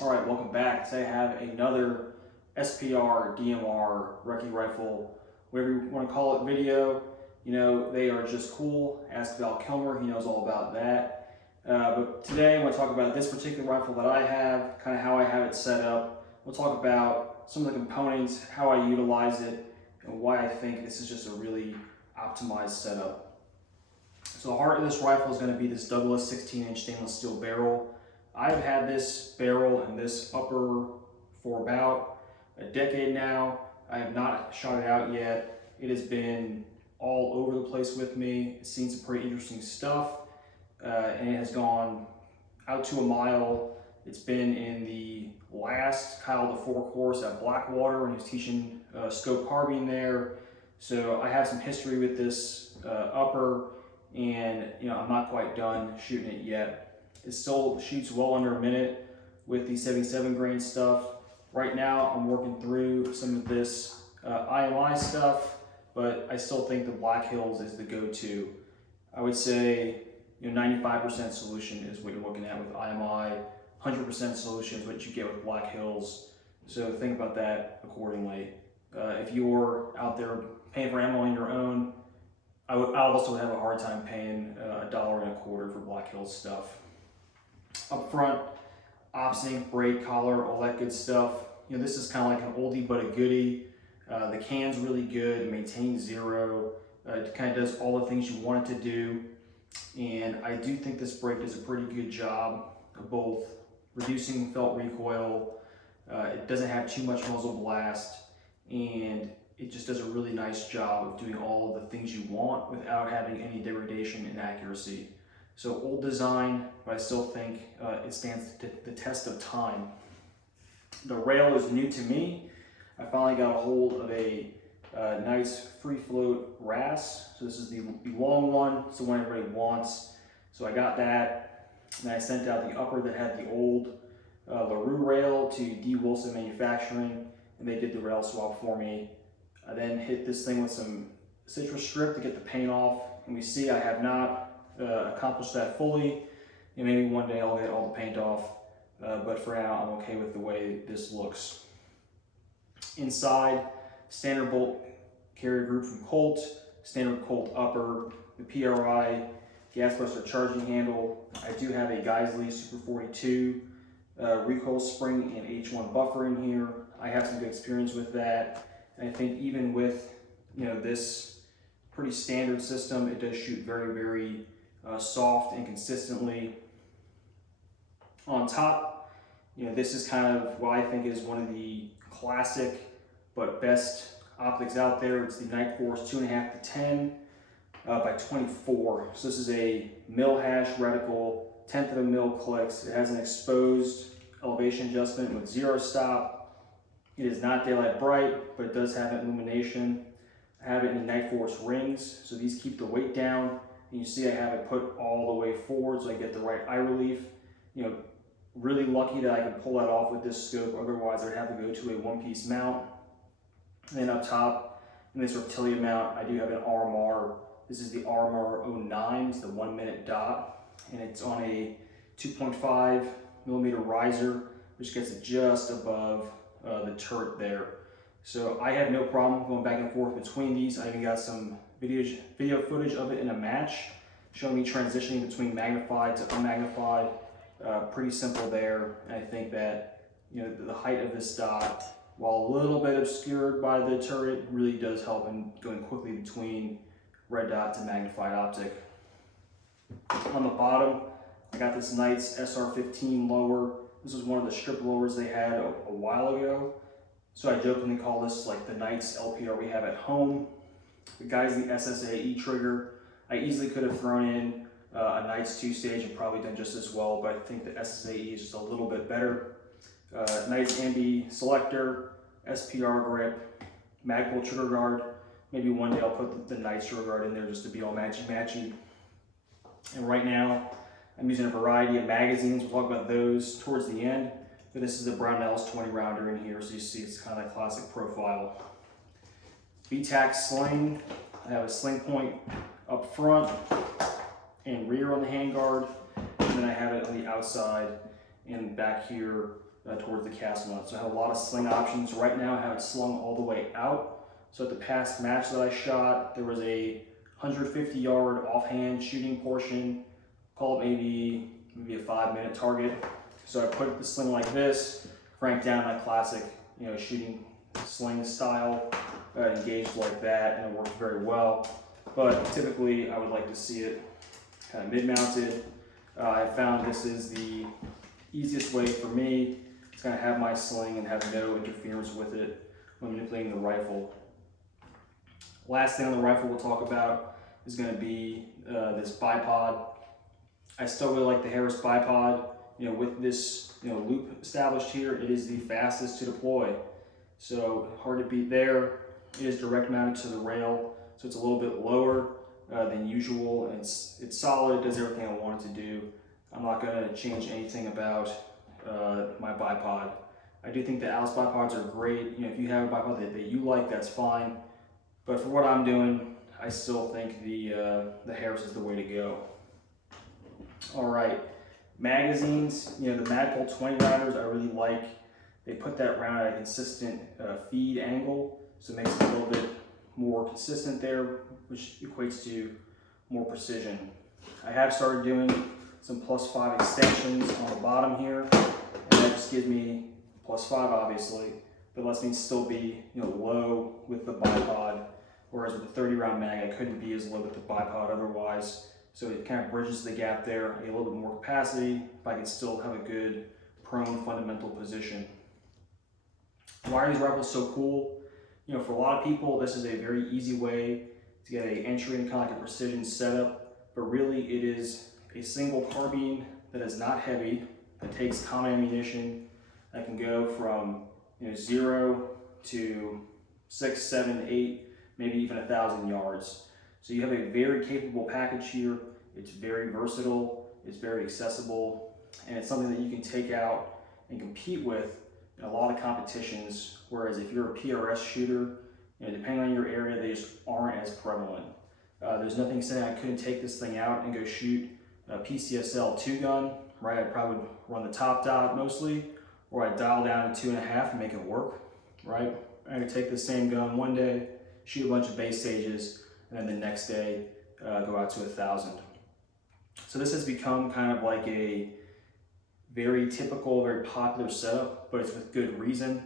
All right, welcome back. Today I have another SPR, DMR, Recce rifle, whatever you want to call it, video. You know, they are just cool. Ask Val Kilmer, he knows all about that. But today I want to talk about this particular rifle that I have, kind of how I have it set up. We'll talk about some of the components, how I utilize it, and why I think this is just a really optimized setup. So the heart of this rifle is going to be this double 16-inch stainless steel barrel. I've had this barrel and this upper for about a decade now. I have not shot it out yet. It has been all over the place with me. It's seen some pretty interesting stuff, and it has gone out to a mile. It's been in the last Kyle DeFore course at Blackwater when he was teaching scope carbine there. So I have some history with this upper, and I'm not quite done shooting it yet. It still shoots well under a minute with the 77 grain stuff. Right now I'm working through some of this IMI stuff, but I still think the Black Hills is the go-to. I would say 95% solution is what you're looking at with IMI, 100% solution is what you get with Black Hills. So think about that accordingly. If you're out there paying for ammo on your own, I also have a hard time paying $1.25 for Black Hills stuff. Up front, OpSync, brake, collar, all that good stuff. This is kind of like an oldie but a goodie. The can's really good, it maintains zero. It kind of does all the things you want it to do. And I do think this brake does a pretty good job of both reducing felt recoil. It doesn't have too much muzzle blast, and it just does a really nice job of doing all of the things you want without having any degradation in accuracy. So old design, but I still think it stands the test of time. The rail is new to me. I finally got a hold of a nice free float RAS. So this is the long one. It's the one everybody wants. So I got that, and I sent out the upper that had the old LaRue rail to D. Wilson Manufacturing, and they did the rail swap for me. I then hit this thing with some citrus strip to get the paint off, and we see I have not accomplished that fully. And maybe one day I'll get all the paint off, but for now I'm okay with the way this looks. Inside, standard bolt carrier group from Colt, standard Colt upper, the PRI gas buster charging handle. I do have a Geisley Super 42 recoil spring and H1 buffer in here. I have some good experience with that, and I think even with this pretty standard system, it does shoot very, very soft and consistently. On top, this is kind of what I think is one of the classic but best optics out there. It's the Night Force 2.5 to 10 by 24. So this is a mil hash reticle, 1/10 of a mil clicks. It has an exposed elevation adjustment with zero stop. It is not daylight bright, but it does have illumination. I have it in the Night Force rings, so these keep the weight down. And you see I have it put all the way forward so I get the right eye relief. Really lucky that I can pull that off with this scope, otherwise I'd have to go to a one-piece mount. And then up top, in this Reptilia mount, I do have an RMR. This is the RMR 09, it's the 1 minute dot, and it's on a 2.5 millimeter riser, which gets it just above the turret there. So I have no problem going back and forth between these. I even got some video footage of it in a match, showing me transitioning between magnified to unmagnified. Pretty simple there, and I think that the height of this dot, while a little bit obscured by the turret, really does help in going quickly between red dot to magnified optic. On the bottom, I got this Knights SR15 lower. This was one of the strip lowers they had a while ago. So I jokingly call this like the Knights LPR we have at home. The Geisley SSAE trigger. I easily could have thrown in a Knights 2-stage and probably done just as well, but I think the SSAE is just a little bit better. Knights Ambi selector, SPR grip, Magpul trigger guard. Maybe one day I'll put the Knights trigger guard in there just to be all matchy-matchy. And right now, I'm using a variety of magazines. We'll talk about those towards the end. But this is a Brownells 20 rounder in here, so you see it's kind of that classic profile. VTAC sling. I have a sling point up front and rear on the handguard, and then I have it on the outside and back here towards the cast nut. So I have a lot of sling options. Right now I have it slung all the way out. So at the past match that I shot, there was a 150-yard offhand shooting portion, call it maybe a 5-minute target. So I put the sling like this, crank down my classic, shooting sling style, engaged like that, and it worked very well. But typically I would like to see it kind of mid-mounted. I found this is the easiest way for me to kind of have my sling and have no interference with it when manipulating the rifle. Last thing on the rifle we'll talk about is going to be this bipod. I still really like the Harris bipod. With this loop established here, it is the fastest to deploy. So hard to beat there. It is direct mounted to the rail, so it's a little bit lower than usual, and it's solid. It does everything I want it to do. I'm not going to change anything about my bipod. I do think the Alice bipods are great. If you have a bipod that you like, that's fine. But for what I'm doing, I still think the Harris is the way to go. All right, magazines. The Magpul 20 rounders I really like. They put that round at a consistent feed angle, so it makes it a little bit more consistent there, which equates to more precision. I have started doing some +5 extensions on the bottom here, and that just gives me +5 obviously, but lets me still be low with the bipod, whereas with the 30-round mag I couldn't be as low with the bipod otherwise. So it kind of bridges the gap there, a little bit more capacity, but I can still have a good prone fundamental position. Why are these rifles so cool? For a lot of people, this is a very easy way to get an entry and kind of like a precision setup, but really it is a single carbine that is not heavy, that takes common ammunition, that can go from 0 to 6, 7, 8, maybe even 1,000 yards. So you have a very capable package here. It's very versatile, it's very accessible, and it's something that you can take out and compete with in a lot of competitions, whereas if you're a PRS shooter, depending on your area, they just aren't as prevalent. There's nothing saying I couldn't take this thing out and go shoot a PCSL 2-gun, right? I'd probably run the top dot mostly, or I'd dial down to 2.5 and make it work, right? I could take the same gun one day, shoot a bunch of base stages, and then the next day go out to 1,000. So this has become kind of like a very typical, very popular setup, but it's with good reason.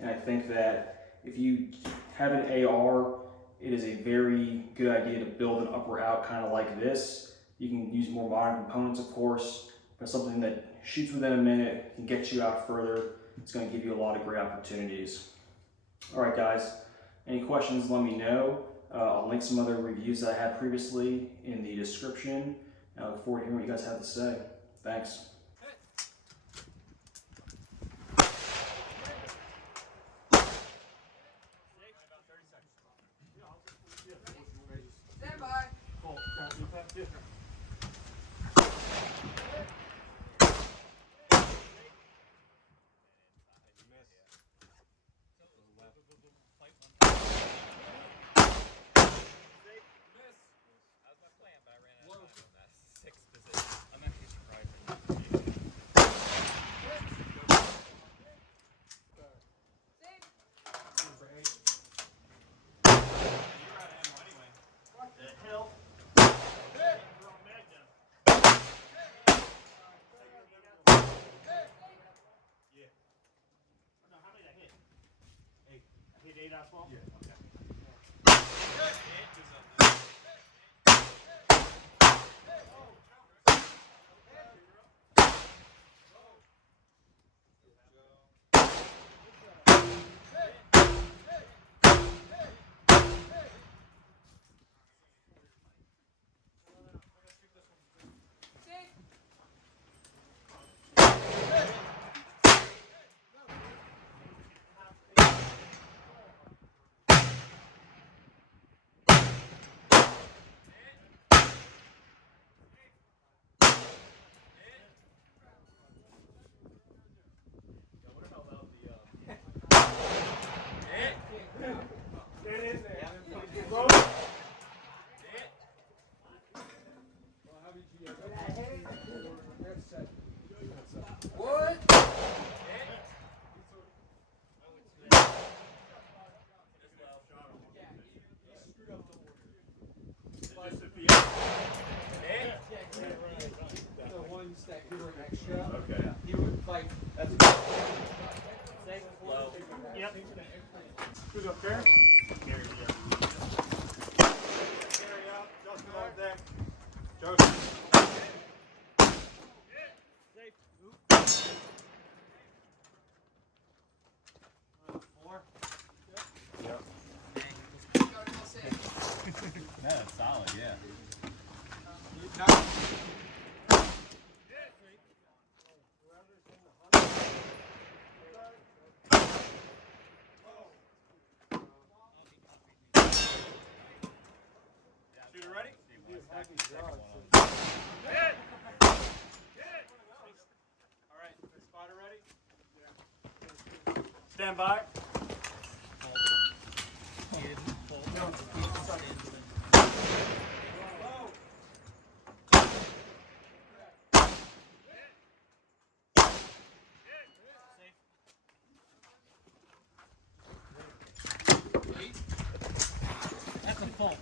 And I think that if you have an AR, it is a very good idea to build an upper out kind of like this. You can use more modern components, of course, but something that shoots within a minute, can get you out further. It's going to give you a lot of great opportunities. All right, guys, any questions, let me know. I'll link some other reviews that I had previously in the description. I look forward to hearing what you guys have to say. Thanks. Stand by. Hit 8 asphalt? Yeah. Okay. Who's up there? Carry up. Justin on deck. Joseph. That's solid, yeah. Shooter ready? All right, spotter ready? Stand by. That's a fault.